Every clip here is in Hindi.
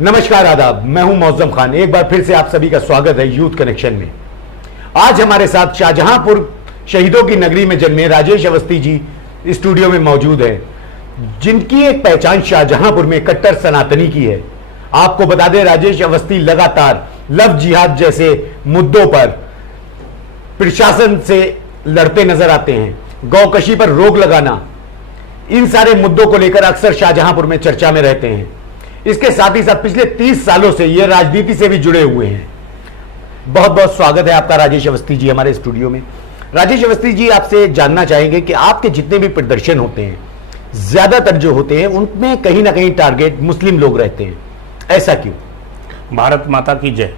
नमस्कार, आदाब। मैं हूं मौजम खान। एक बार फिर से आप सभी का स्वागत है यूथ कनेक्शन में। आज हमारे साथ शाहजहांपुर शहीदों की नगरी में जन्मे राजेश अवस्थी जी स्टूडियो में मौजूद है, जिनकी एक पहचान शाहजहांपुर में कट्टर सनातनी की है। आपको बता दें, राजेश अवस्थी लगातार लव जिहाद जैसे मुद्दों पर प्रशासन से लड़ते नजर आते हैं। गौकशी पर रोक लगाना, इन सारे मुद्दों को लेकर अक्सर शाहजहांपुर में चर्चा में रहते हैं। इसके साथ ही साथ पिछले 30 सालों से ये राजनीति से भी जुड़े हुए हैं। बहुत बहुत स्वागत है आपका राजेश अवस्थी जी हमारे स्टूडियो में। राजेश अवस्थी जी, आपसे जानना चाहेंगे कि आपके जितने भी प्रदर्शन होते हैं, ज्यादातर जो होते हैं उनमें कहीं ना कहीं टारगेट मुस्लिम लोग रहते हैं, ऐसा क्यों? भारत माता की जय।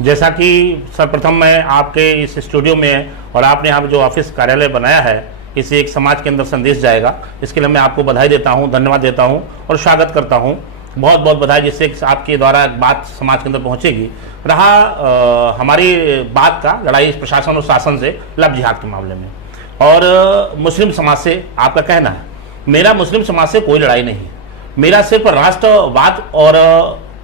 जैसा कि सर्वप्रथम मैं आपके इस स्टूडियो में और आपने यहाँ जो ऑफिस कार्यालय बनाया है, इससे एक समाज के अंदर संदेश जाएगा, इसके लिए मैं आपको बधाई देता हूँ, धन्यवाद देता हूँ और स्वागत करता हूँ। बहुत बहुत बधाई, जिससे आपके द्वारा बात समाज के अंदर पहुँचेगी। रहा हमारी बात का लड़ाई प्रशासन और शासन से लव जिहाद के मामले में और मुस्लिम समाज से आपका कहना है, मेरा मुस्लिम समाज से कोई लड़ाई नहीं है। मेरा सिर्फ राष्ट्रवाद और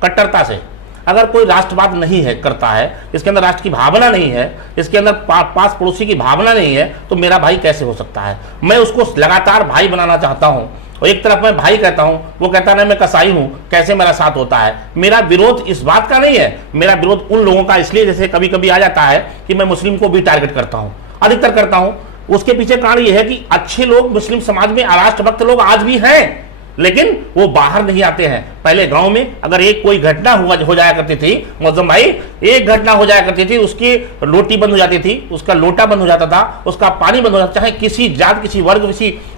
कट्टरता से, अगर कोई राष्ट्रवाद नहीं है करता है, इसके अंदर राष्ट्र की भावना नहीं है, इसके अंदर पास पड़ोसी की भावना नहीं है, तो मेरा भाई कैसे हो सकता है? मैं उसको लगातार भाई बनाना चाहता हूं। और एक तरफ मैं भाई कहता हूं, वो कहता है मैं कसाई हूं, कैसे मेरा साथ होता है? मेरा विरोध इस बात का नहीं है, मेरा विरोध उन लोगों का इसलिए जैसे कभी कभी आ जाता है कि मैं मुस्लिम को भी टारगेट करता हूं, अधिकतर करता हूं। उसके पीछे कारण यह है कि अच्छे लोग मुस्लिम समाज में, राष्ट्रभक्त लोग आज भी हैं, लेकिन वो बाहर नहीं आते हैं। पहले गांव में अगर एक कोई घटना हो जाया करती थी मौजम भाई, एक घटना हो जाया करती थी, उसकी रोटी बंद हो जाती थी, उसका लोटा बंद हो जाता था, उसका पानी बंद हो जाता था, चाहे किसी जात, किसी वर्ग,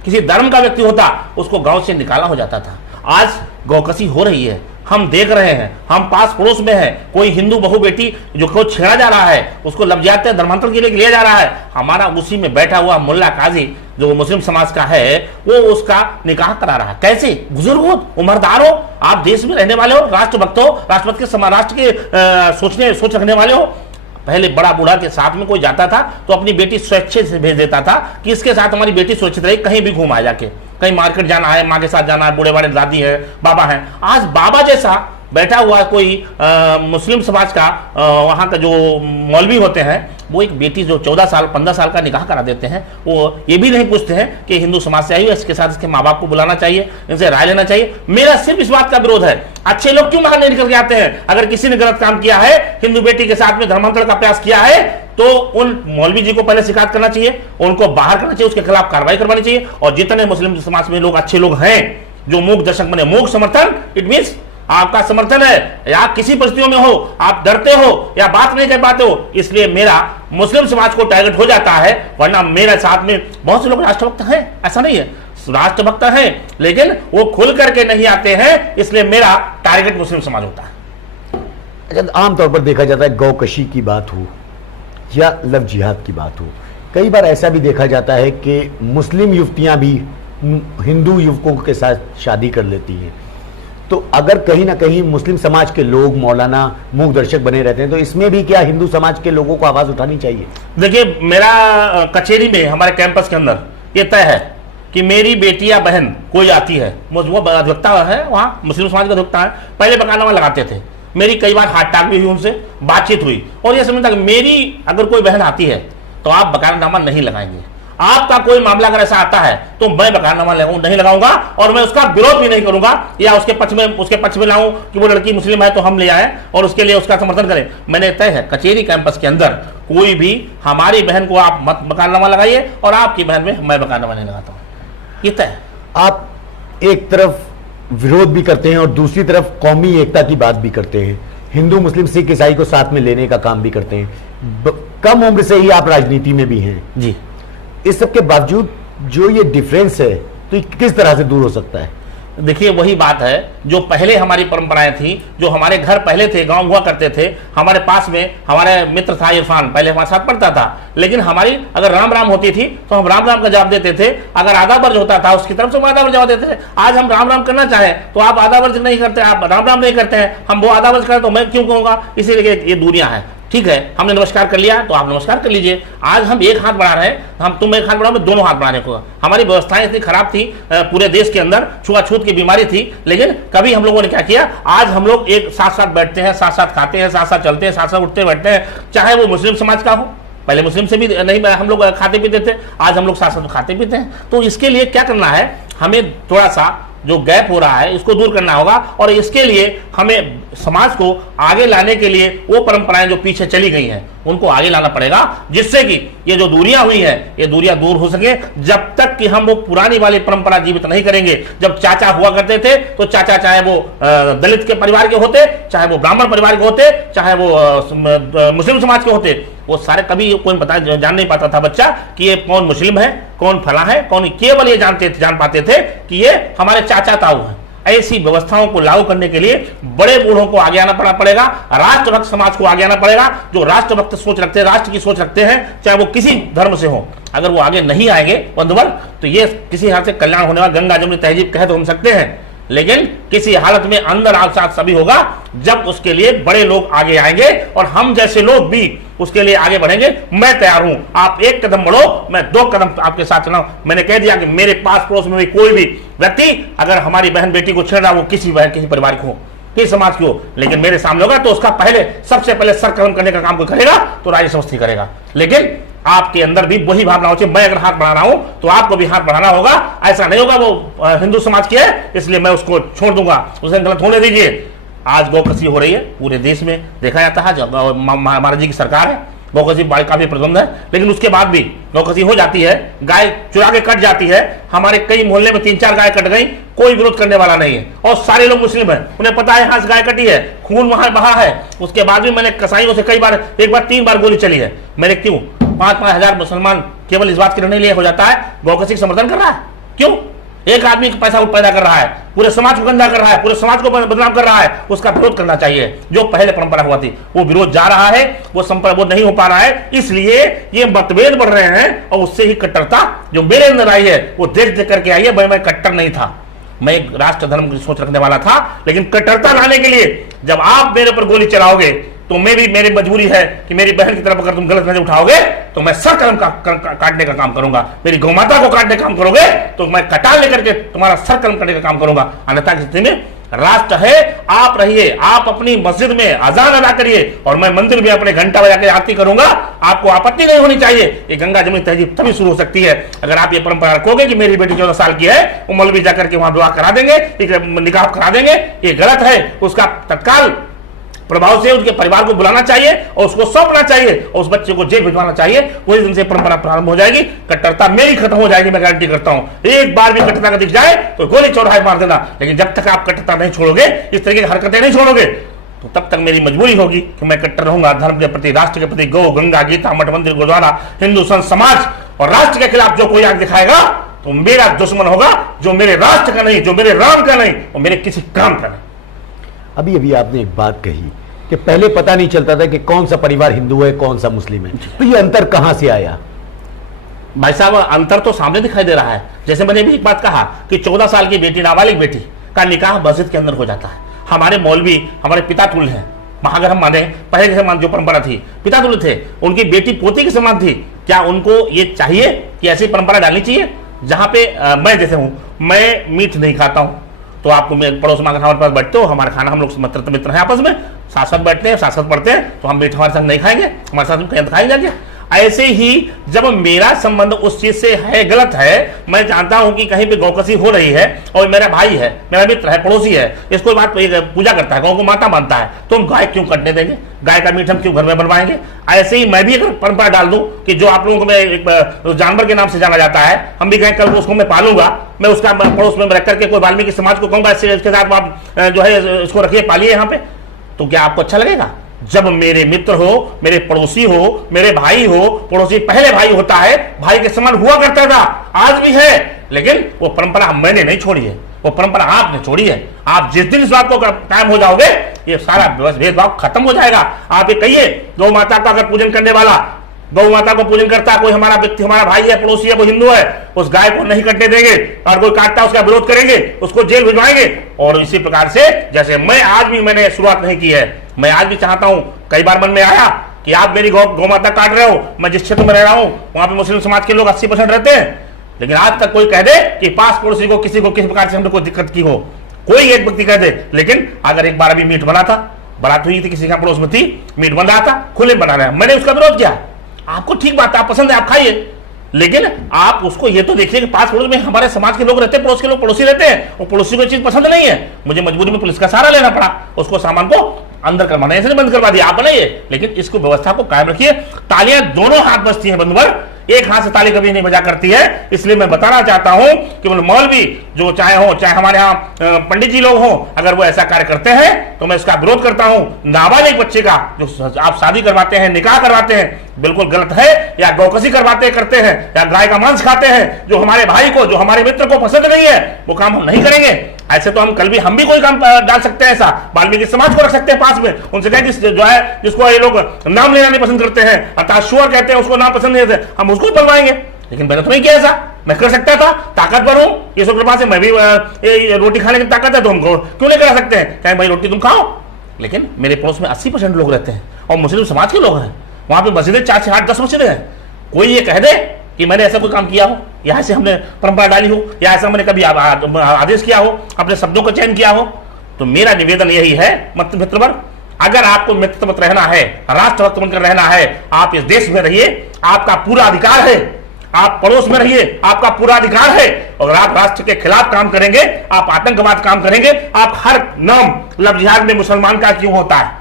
किसी धर्म का व्यक्ति होता, उसको गांव से निकाला हो जाता था। आज गौकशी हो रही है, हम देख रहे हैं, हम पास पड़ोस में है, कोई हिंदू बहू बेटी जो को छेड़ा जा रहा है, उसको लव जिहाद धर्मांतरण के लिए लिया जा रहा है। हमारा उसी में बैठा हुआ मुल्ला काजी जो मुस्लिम समाज का है, वो उसका निकाह करा रहा है। कैसे? बुजुर्ग हो, उम्रदार हो, आप देश में रहने वाले हो, राष्ट्रभक्त हो, राष्ट्रभक्त के राष्ट्र के सोच रखने वाले हो। पहले बड़ा बूढ़ा के साथ में कोई जाता था तो अपनी बेटी स्वेच्छा से भेज देता था कि इसके साथ हमारी बेटी सुरक्षित रहे, कहीं भी घूम आए, जाके कहीं मार्केट जाना है, माँ के साथ जाना है, बूढ़े बड़े दादी है, बाबा है। आज बाबा जैसा बैठा हुआ कोई मुस्लिम समाज का वहाँ का जो मौलवी होते हैं, वो एक बेटी जो 14 साल 15 साल का निकाह करा देते हैं। वो ये भी नहीं पूछते हैं कि हिंदू समाज से आई है, इसके साथ इसके माँ बाप को बुलाना चाहिए, इनसे राय लेना चाहिए। मेरा सिर्फ इस बात का विरोध है, अच्छे लोग क्यों बाहर नहीं निकल के आते हैं? अगर किसी ने गलत काम किया है, हिंदू बेटी के साथ में धर्मांतरण का प्रयास किया है, तो उन मौलवी जी को पहले शिकायत करना चाहिए, उनको बाहर करना चाहिए, उसके खिलाफ कार्रवाई करवानी चाहिए। और जितने मुस्लिम समाज में लोग अच्छे लोग हैं जो मूक दर्शक बने, मूक समर्थन इट मीन्स आपका समर्थन है, या आप किसी परिस्थितियों में हो, आप डरते हो या बात नहीं कर पाते हो, इसलिए मेरा मुस्लिम समाज को टारगेट हो जाता है। वरना मेरे साथ में बहुत से लोग राष्ट्रभक्त हैं, ऐसा नहीं है, राष्ट्रभक्त हैं, लेकिन वो खुल करके नहीं आते हैं, इसलिए मेरा टारगेट मुस्लिम समाज होता है। अच्छा, आमतौर पर देखा जाता है गौकशी की बात हो या लव जिहाद की बात हो, कई बार ऐसा भी देखा जाता है कि मुस्लिम युवतियां भी हिंदू युवकों के साथ शादी कर लेती हैं। तो अगर कहीं ना कहीं मुस्लिम समाज के लोग मौलाना मूक दर्शक बने रहते हैं, तो इसमें भी क्या हिंदू समाज के लोगों को आवाज उठानी चाहिए? देखिए, मेरा कचेरी में हमारे कैंपस के अंदर ये तय है कि मेरी बेटी या बहन कोई आती है, वो अधिवक्ता है, वहाँ मुस्लिम समाज का अधिवक्ता है, पहले बकानामा लगाते थे। मेरी कई बार हाथ टाक भी हुई, उनसे बातचीत हुई और ये समझता कि मेरी अगर कोई बहन आती है तो आप बकानामा नहीं लगाएंगे। आपका कोई मामला अगर ऐसा आता है तो मैं बकानामा नहीं लगाऊंगा और मैं उसका विरोध भी नहीं करूंगा, या उसके पक्ष में लाऊं कि वो लड़की मुस्लिम है तो हम ले आए और उसके लिए उसका समर्थन करें। मैंने तय है कचेरी कैंपस के अंदर कोई भी हमारी बहन को आप मत बकानामा लगाइए और आपकी बहन में मैं बकानामा नहीं लगाता हूं, ये तय। आप एक तरफ विरोध भी करते हैं और दूसरी तरफ कौमी एकता की बात भी करते हैं, हिंदू मुस्लिम सिख ईसाई को साथ में लेने का काम भी करते हैं। कम उम्र से ही आप राजनीति में भी हैं जी। इस सब के बावजूद जो ये डिफरेंस है, तो ये किस तरह से दूर हो सकता है? देखिए, वही बात है जो पहले हमारी परंपराएं थी, जो हमारे घर पहले थे, गांव हुआ करते थे। हमारे पास में हमारे मित्र था इरफान, पहले हमारे साथ पढ़ता था, लेकिन हमारी अगर राम राम होती थी तो हम राम राम का जवाब देते थे, अगर आधा वर्ज होता था उसकी तरफ से आधा वर्ज जवाब देते थे। आज हम राम राम करना चाहें तो आप आधा वर्ज नहीं करते, आप राम राम नहीं करते हैं, हम वो आधा वर्ज करें तो मैं क्यों कहूँगा? इसीलिए ये दूरियां हैं। ठीक है, हमने नमस्कार कर लिया तो आप नमस्कार कर लीजिए। आज हम एक हाथ बढ़ा रहे हैं, तुम एक हाथ बढ़ाओ, मैं दोनों हाथ बढ़ाने को। हमारी व्यवस्थाएं इतनी खराब थी, पूरे देश के अंदर छुआछूत की बीमारी थी, लेकिन कभी हम लोगों ने क्या किया, आज हम लोग एक साथ साथ बैठते हैं, साथ साथ खाते हैं, साथ साथ चलते हैं, साथ साथ उठते बैठते हैं, चाहे वो मुस्लिम समाज का हो। पहले मुस्लिम से भी नहीं हम लोग खाते पीते थे, आज हम लोग साथ साथ खाते पीते हैं। तो इसके लिए क्या करना है, हमें थोड़ा सा जो गैप हो रहा है इसको दूर करना होगा, और इसके लिए हमें समाज को आगे लाने के लिए वो परंपराएं जो पीछे चली गई हैं उनको आगे लाना पड़ेगा, जिससे कि ये जो दूरियां हुई हैं ये दूरियां दूर हो सके। जब तक कि हम वो पुरानी वाली परंपरा जीवित नहीं करेंगे, जब चाचा हुआ करते थे तो चाचा चाहे वो दलित के परिवार के होते, चाहे वो ब्राह्मण परिवार के होते, चाहे वो मुस्लिम समाज के होते, वो सारे कभी कोई जान नहीं पाता था बच्चा कि ये कौन मुस्लिम है, कौन फला है, कौन, केवल ये जान पाते थे कि ये हमारे चाचा ताऊ हैं। ऐसी व्यवस्थाओं को लागू करने के लिए बड़े बूढ़ों को आगे आना पड़ेगा, राष्ट्रभक्त समाज को आगे आना पड़ेगा, जो राष्ट्रभक्त सोच रखते हैं, राष्ट्र की सोच रखते हैं, चाहे वो किसी धर्म से हो। अगर वो आगे नहीं आएंगे बंधुवर, तो ये किसी हाल से कल्याण होने वाला गंगा जमुनी तहजीब कह तो हम सकते हैं, लेकिन किसी हालत में अंदर साथ सभी होगा जब उसके लिए बड़े लोग आगे आएंगे और हम जैसे लोग भी उसके लिए आगे बढ़ेंगे। मैं तैयार हूं, आप एक कदम बढ़ो, मैं 2 कदम आपके साथ चलाऊं। मैंने कह दिया कि मेरे पास पड़ोस में भी कोई भी व्यक्ति अगर हमारी बहन बेटी को छेड़ रहा, वो किसी परिवार को, किसी समाज की हो, लेकिन मेरे सामने होगा तो उसका सबसे पहले सर कदम करने का काम कोई करेगा तो राज्य समस्ती करेगा। लेकिन आपके अंदर भी वही भावना होती है, मैं अगर हाथ बढ़ा रहा हूं तो आपको भी हाथ बढ़ाना होगा। ऐसा नहीं होगा वो हिंदू समाज की है इसलिए मैं उसको छोड़ दूंगा, उसे गलत होने दीजिए। आज गौकसी हो रही है पूरे देश में, देखा जाता है, महाराज जी की सरकार है, गौकसी काफी प्रतिबंध है, लेकिन उसके बाद भी गौकसी हो जाती है, गाय चुरा के कट जाती है। हमारे कई मोहल्ले में 3-4 गाय कट गई, कोई विरोध करने वाला नहीं है, और सारे लोग मुस्लिम हैं, उन्हें पता है यहाँ से गाय कटी है, खून वहां बहा है। उसके बाद भी मैंने कसाईयों से कई बार, 1 बार 3 बार गोली चली है। मैंने क्यों 5-5 हजार मुसलमान केवल इस बात के निर्णय लिए हो जाता है गौकसी का समर्थन कर रहा है? क्यों? एक आदमी पैसा पैदा कर रहा है, पूरे समाज को गंदा कर रहा है, पूरे समाज को बदनाम कर रहा है, उसका विरोध करना चाहिए। जो पहले परंपरा हुआ थी वो विरोध जा रहा है, वो नहीं हो पा रहा है, इसलिए ये मतभेद बढ़ रहे हैं, और उससे ही कट्टरता जो मेरे अंदर आई है वो देख देख करके आई है। भाई मैं कट्टर नहीं था, मैं एक राष्ट्र धर्म की सोच रखने वाला था, लेकिन कट्टरता लाने के लिए जब आप मेरे पर गोली चलाओगे तो मैं भी, मेरी मजबूरी है कि मेरी बहन की तरफ अगर तुम गलत नजर उठाओगे तो मैं सर कदम काटने का काम करूंगा। मेरी गौमाता को काटने का काम करोगे तो मैं कटार लेकर के तुम्हारा सर कदम काटने का काम करूंगा। अन्यथा की स्थिति में राष्ट्र है, आप रहिए, आप अपनी मस्जिद में अजान अदा करिए और मैं मंदिर में अपने घंटा बजा के आरती करूंगा, आपको आपत्ति नहीं होनी चाहिए। ये गंगा जमुनी तहजीब तभी शुरू हो सकती है अगर आप ये परंपरा रखोगे कि मेरी बेटी 14 साल की है, वो मौलवी जाकर के वहां विवाह करा देंगे, निकाह करा देंगे। ये गलत है, उसका तत्काल प्रभाव से उसके परिवार को बुलाना चाहिए और उसको सौंपना चाहिए और उस बच्चे को जेल भिजवाना चाहिए। वही दिन से परंपरा प्रारंभ हो जाएगी, कट्टरता मेरी खत्म हो जाएगी, मैं गारंटी करता हूं। एक बार भी कट्टरता का दिख जाए तो गोली चौराहे मार देना, लेकिन जब तक आप कट्टरता नहीं छोड़ोगे, इस तरीके की हरकतें नहीं छोड़ोगे, तो तब तक मेरी मजबूरी होगी कि मैं कट्टर रहूंगा। धर्म के प्रति, राष्ट्र के प्रति, गौ, गंगा, गीता, मठ मंदिर, गुरुद्वारा, हिंदू संत समाज और राष्ट्र के खिलाफ जो कोई आग दिखाएगा तो मेरा दुश्मन होगा, जो मेरे राष्ट्र का नहीं, जो मेरे राम का नहीं, वो मेरे किसी काम का नहीं। अभी अभी आपने एक बात कही कि पहले पता नहीं चलता था कि कौन सा परिवार हिंदू है, कौन सा मुस्लिम है, तो ये अंतर कहां से आया? भाई साहब, अंतर तो सामने दिखाई दे रहा है। जैसे मैंने भी एक बात कहा कि 14 साल की बेटी, नाबालिग बेटी का निकाह मस्जिद के अंदर हो जाता है। हमारे मौलवी हमारे पिता तुल्य हैं, अगर हम माने पहले के समान जो परंपरा थी, पिता तुल्य थे, उनकी बेटी पोती के समान थी। क्या उनको ये चाहिए कि ऐसी परंपरा डालनी चाहिए? जहां पे मैं जैसे हूं, मैं मीट नहीं खाता हूं, तो आपको मेरे पड़ोस में अगर हमारे पास बैठते हो, हमारा खाना, हम लोग मित्र हैं आपस में, साथ साथ बैठते हैं, साथ साथ पढ़ते हैं, तो हम मीठ हमारे साथ नहीं खाएंगे, हमारे साथ कहीं खाएंगे जाके। ऐसे ही जब मेरा संबंध उस चीज से है, गलत है, मैं जानता हूं कि कहीं पे गौकसी हो रही है और मेरा भाई है, मेरा मित्र है, पड़ोसी है, इसको बात पूजा करता है, गौ को माता मानता है, तो हम गाय क्यों कटने देंगे? गाय का मीट हम क्यों घर में बनवाएंगे? ऐसे ही मैं भी अगर परंपरा डाल दूं कि जो आप लोगों को मैं एक जानवर के नाम से जाना जाता है, हम भी कहें कल उसको मैं पालूंगा, मैं उसका पड़ोस में रख करके कोई वाल्मीकि समाज को कहूंगा इसके साथ आप जो है इसको रखिए, पालिए यहाँ पे, तो क्या आपको अच्छा लगेगा? जब मेरे मित्र हो, मेरे पड़ोसी हो, मेरे भाई हो, पड़ोसी पहले भाई होता है, भाई के समान हुआ करता था, आज भी है, लेकिन वो परंपरा मैंने नहीं छोड़ी है, वो परंपरा आपने छोड़ी है। आप जिस दिन इस बात को कायम हो जाओगे, ये सारा भेदभाव खत्म हो जाएगा। आप ये कहिए, गौ माता का अगर पूजन करने वाला गौ माता को पूजन करता है, कोई हमारा व्यक्ति, हमारा भाई है, पड़ोसी है, वो हिंदू है, उस गाय को नहीं कटने देंगे, और कोई काटता उसका विरोध करेंगे, उसको जेल भिजवाएंगे। और इसी प्रकार से जैसे मैंने शुरुआत नहीं की है, मैं आज भी चाहता हूं, कई बार मन में आया कि आप मेरी गौ माता काट रहे हो। मैं जिस क्षेत्र में रह रहा हूं वहां पे मुस्लिम समाज के लोग 80% रहते हैं, लेकिन आज तक कोई कह दे कि पास पड़ोसी को किसी प्रकार से हमने कोई दिक्कत की हो, कोई एक व्यक्ति कह दे। लेकिन अगर एक बार अभी मीट बना था, बारात हुई थी, किसी का पड़ोस में थी, मीट बन रहा था, खुले बना रहा है, मैंने उसका विरोध किया। आपको ठीक बात है, आप पसंद है, आप खाइए, लेकिन आप उसको ये तो देखिए कि पास पड़ोस में हमारे समाज के लोग रहते हैं, पड़ोस के लोग पड़ोसी रहते हैं, और पड़ोसी को चीज पसंद नहीं है, मुझे मजबूरी में पुलिस का सहारा लेना पड़ा, उसको सामान को अंदर करवाना, ऐसे बंद करवा दिया। आप बनाइए, लेकिन इसको व्यवस्था को कायम रखिए। तालियां दोनों हाथ बजती हैं बंधुवर, एक हाथ से ताली कभी नहीं बजा करती है। इसलिए मैं बताना चाहता हूं कि मौलवी जो चाहे हमारे यहाँ पंडित जी लोग हों, अगर वो ऐसा कार्य करते हैं तो मैं इसका विरोध करता हूं। नाबालिग बच्चे का जो आप शादी करवाते हैं, निकाह करवाते हैं, बिल्कुल गलत है। या गौकसी करते हैं, या गाय का मांस खाते हैं, जो हमारे भाई को, जो हमारे मित्र को पसंद नहीं है, वो काम हम नहीं करेंगे। ऐसे तो हम कल भी कोई काम डाल सकते हैं, ऐसा वाल्मीकि समाज को रख सकते हैं पास में, उनसे कहें जो है जिसको ये लोग नाम लेना नहीं पसंद करते हैं, अर्थात शुअर कहते हैं, उसको नाम पसंद नहीं है, हम उसको बनवाएंगे। लेकिन मैंने तो नहीं किया ऐसा, मैं कर सकता था, ताकतवर हूं, ये सब कृपा से मैं भी रोटी खाने की ताकत है, तो हम क्यों नहीं करा सकते हैं? कहें भाई रोटी तुम खाओ। लेकिन मेरे पड़ोस में 80% लोग रहते हैं और मुस्लिम समाज के लोग हैं, वहां पे मस्जिदें 4 से 8 10 मस्जिदें हैं। कोई ये कह दे कि मैंने ऐसा कोई काम किया हो, यहाँ से हमने परंपरा डाली हो, या ऐसा मैंने कभी आदेश किया हो, अपने शब्दों का चयन किया हो, तो मेरा निवेदन यही है मित्रवर, अगर आपको मित्रवत रहना है, राष्ट्रभक्त बनकर रहना है, आप इस देश में रहिए, आपका पूरा अधिकार है, आप पड़ोस में रहिए, आपका पूरा अधिकार है। और आप राष्ट्र के खिलाफ काम करेंगे, आप आतंकवाद काम करेंगे, आप हर नाम लव जिहाद में मुसलमान का क्यों होता है,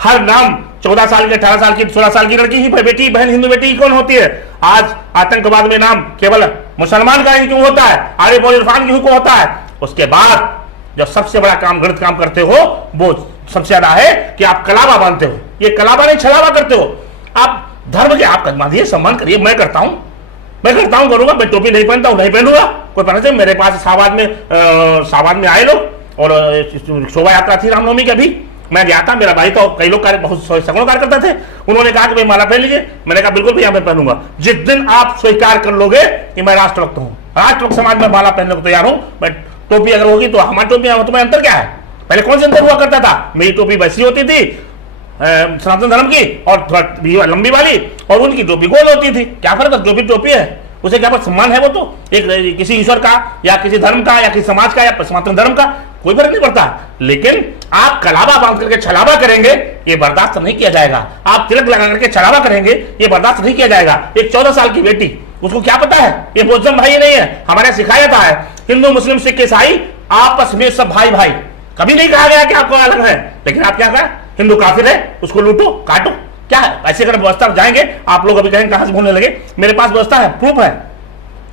हर नाम 14 साल की, 18 साल की, 16 साल की लड़की ही बेटी बहन हिंदू बेटी कौन होती है? आज आतंकवाद में नाम केवल मुसलमान का ही क्यों होता है? आरिफ और इरफान क्यों होता है? उसके बाद जब सबसे बड़ा काम गलत काम करते हो, वो सबसे ज्यादा है कि आप कलावा बांधते हो। ये कलावा नहीं छलावा करते हो। आप धर्म के आप कदमा दिए, सम्मान करिए। मैं करता हूं, करूंगा। मैं टोपी नहीं पहनता हूं, नहीं पहनूंगा, कोई पहना चाहिए। मेरे पास सावाद में आए लोग और शोभा यात्रा थी रामनवमी की, अभी मैं गया था, मेरा भाई तो कई लोग बहुत सैकड़ों कार्यकर्ता थे, उन्होंने कहा कि भाई माला पहन लीजिए। मैंने कहा बिल्कुल भैया मैं पहनूंगा। जिस दिन आप स्वीकार कर लोगे कि मैं राष्ट्रभक्त हूं, राष्ट्रभक्त समाज में माला पहनने को तैयार हूं, मैं टोपी अगर होगी तो हमारी टोपी तुम्हें अंतर क्या है? पहले कौन से अंतर हुआ करता था? मेरी टोपी वैसी होती थी सनातन धर्म की और थोड़ा लंबी वाली, और उनकी टोपी गोल होती थी। क्या फर्क है? टोपी टोपी है, उसे क्या सम्मान है? वो तो एक किसी ईश्वर का या किसी धर्म का या किसी समाज का या सनातन धर्म का कोई फर्क नहीं पड़ता। लेकिन आप कलावा बांध करके छलावा करेंगे, ये बर्दाश्त नहीं किया जाएगा। आप तिलक लगा करके छलावा करेंगे, ये बर्दाश्त नहीं किया जाएगा। एक 14 साल की बेटी, उसको क्या पता है? ये मुस्लिम भाई नहीं है, हमारे सिखाया था है हिंदू मुस्लिम सिख ईसाई आपस में सब भाई भाई। कभी नहीं कहा गया कि आपको अलग है। लेकिन आप क्या करें? हिंदू काफिर है, उसको लूटो काटो, क्या है? ऐसे अगर व्यवस्था जाएंगे आप लोग, अभी कहेंगे कहां से बोलने लगे, मेरे पास व्यवस्था है, प्रूफ है।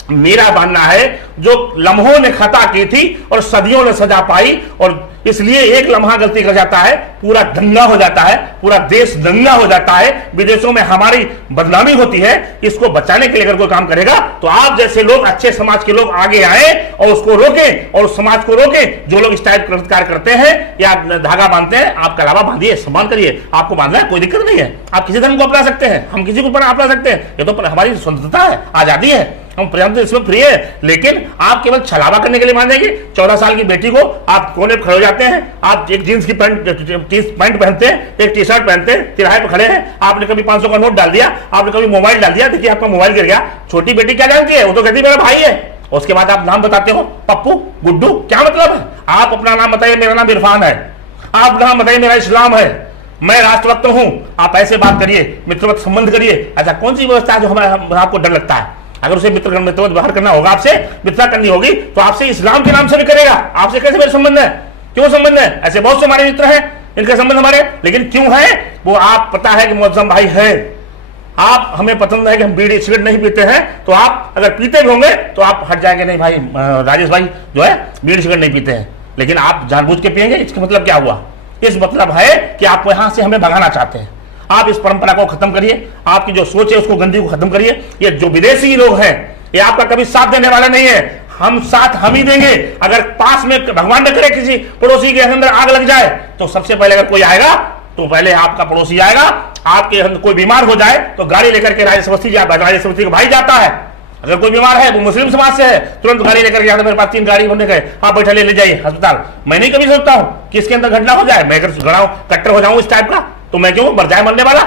मेरा मानना है जो लम्हों ने खता की थी और सदियों ने सजा पाई, और इसलिए एक लम्हा गलती कर जाता है पूरा दंगा हो जाता है, पूरा देश दंगा हो जाता है, विदेशों में हमारी बदनामी होती है। इसको बचाने के लिए अगर कोई काम करेगा तो आप जैसे लोग, अच्छे समाज के लोग आगे आए और उसको रोकें, और उस समाज को रोकें। जो लोग इस टाइप कार्य करते हैं या धागा बांधते हैं, आप कलावा बांधिए, सम्मान करिए। आपको बांधना है, कोई दिक्कत नहीं है, आप किसी धर्म को अपना सकते हैं, हम किसी को अपना सकते हैं, ये तो हमारी स्वतंत्रता है, आजादी है, हम पर्याप्त इसमें फ्री है। लेकिन आप केवल छलावा करने के लिए मान जाएंगे। 14 साल की बेटी को आप कोने पर खड़े हो जाते हैं, आप एक जींस की पैंट पहनते हैं, एक टी शर्ट पहनते हैं, तिराहे पर खड़े हैं, आपने कभी 500 का नोट डाल दिया, आपने कभी मोबाइल डाल दिया, देखिए आपका मोबाइल गिर गया। छोटी बेटी क्या जानती है? वो तो कहती है मेरा भाई है। उसके बाद आप नाम बताते हो पप्पू, गुड्डू, क्या मतलब है? आप अपना नाम बताइए, मेरा नाम इरफान है। आप नाम बताइए, मेरा इस्लाम है, मैं राष्ट्रभक्त हूं। आप ऐसे बात करिए, मित्रवत संबंध करिए। अच्छा, कौन सी व्यवस्था है जो हमारे आपको डर लगता है? अगर उसे मित्रवत बाहर करना होगा, आपसे मित्रता करनी होगी, तो आपसे इस्लाम के नाम से भी करेगा। आपसे कैसे मेरे संबंध है? क्यों संबंध है? ऐसे बहुत से हमारे मित्र हैं, इनके संबंध हमारे, लेकिन क्यों है वो आप पता है कि मुअज्जम भाई है। आप, हमें पसंद है कि हम बीड़ी सिगरेट नहीं पीते हैं, तो आप अगर पीते भी होंगे तो आप हट जाएंगे, नहीं भाई राजेश भाई जो है बीड़ी सिगरेट नहीं पीते हैं। लेकिन आप जानबूझ के पिएंगे, इसका मतलब क्या हुआ? इस मतलब है कि आप यहां से हमें भगाना चाहते हैं। आप इस परंपरा को खत्म करिए, आपकी जो सोच है उसको, गंदी को खत्म करिए। ये जो विदेशी लोग हैं, ये आपका कभी साथ देने वाला नहीं है। हम साथ हम ही देंगे। अगर पास में भगवान न करे किसी पड़ोसी के अंदर आग लग जाए, तो सबसे पहले अगर कोई आएगा तो पहले आपका पड़ोसी आएगा। आपके अंदर कोई बीमार हो जाए तो गाड़ी लेकर के राजेश अवस्थी का भाई जाता है। अगर कोई बीमार है, वो मुस्लिम समाज से है, तुरंत गाड़ी लेकर के, मेरे पास 3 गाड़ी होने गए, आप बैठा ले जाइए अस्पताल। मैं नहीं कभी सोचता हूं कि इसके अंदर घटना हो जाए, मैं अगर कट्टर हो जाऊं इस टाइप का, तो मैं क्यों मर जाए मरने वाला?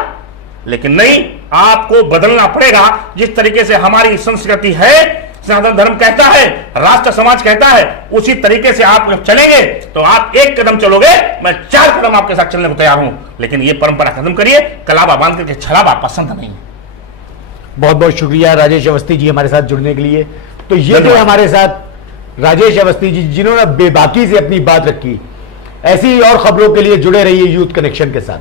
लेकिन नहीं, आपको बदलना पड़ेगा। जिस तरीके से हमारी संस्कृति है, सनातन धर्म कहता है, राष्ट्र समाज कहता है, उसी तरीके से आप चलेंगे तो आप एक कदम चलोगे, मैं 4 कदम आपके साथ चलने को तैयार हूं। लेकिन ये परंपरा खत्म करिए, कलावा बांध करके छलावा पसंद नहीं। बहुत बहुत शुक्रिया राजेश अवस्थी जी हमारे साथ जुड़ने के लिए। तो ये थे धन्यवाद। हमारे साथ राजेश अवस्थी जी, जिन्होंने बेबाकी से अपनी बात रखी। ऐसी ही और खबरों के लिए जुड़े रहिए यूथ कनेक्शन के साथ।